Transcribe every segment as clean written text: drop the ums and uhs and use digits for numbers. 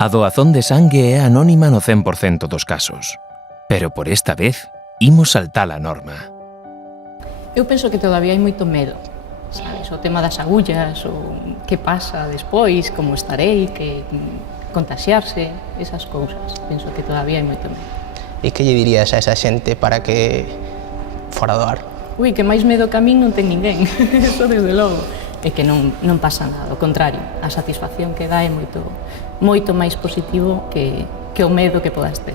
A doazón de sangue é anónima no 100% dos casos. Pero por esta vez, imos saltar a norma. Eu penso que todavía hai moito medo, sabes? O tema das agullas, o que pasa despois, como estarei, que contaxiarse, esas cousas. Penso que todavía hai moito medo. E que lle dirías a esa xente para que fora doar? Ui, que máis medo que a min non ten ninguén, eso desde logo. E que non pasa nada, ao contrario, a satisfacción que dá é moito máis positivo que o medo que podas ter.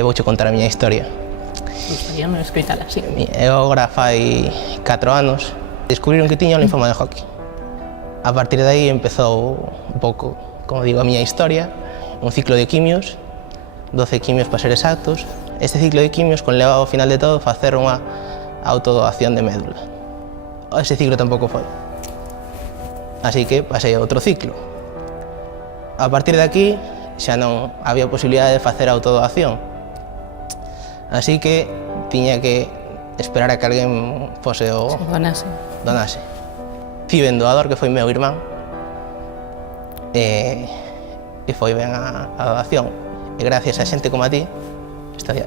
Vouche contar a miña historia. Gustaríame escoitala así. Eu agora fai 4 anos descubriron que tiña o linfoma de Hodgkin. A partir de aí empezou un pouco, como digo, a miña historia, un ciclo de quimios, 12 quimios para ser exactos. Este ciclo de quimios conleva ao final de todo facer unha autodoación de médula. Ese ciclo tampouco foi. Así que pasei a outro ciclo. A partir de aquí xa non había posibilidade de facer autodoación. Así que tiña que esperar a que alguén fose o... donase. Tive un doador que foi meu irmán e foi ben a doación. E gracias a xente como a ti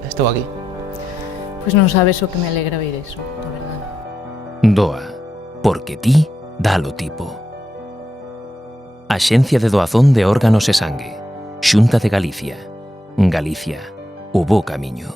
estou aquí. Pois non sabes o que me alegra ver eso, de verdade. Doa, porque ti dalo tipo. Axencia de doazón de órganos e sangue. Xunta de Galicia. Galicia, o bo camiño.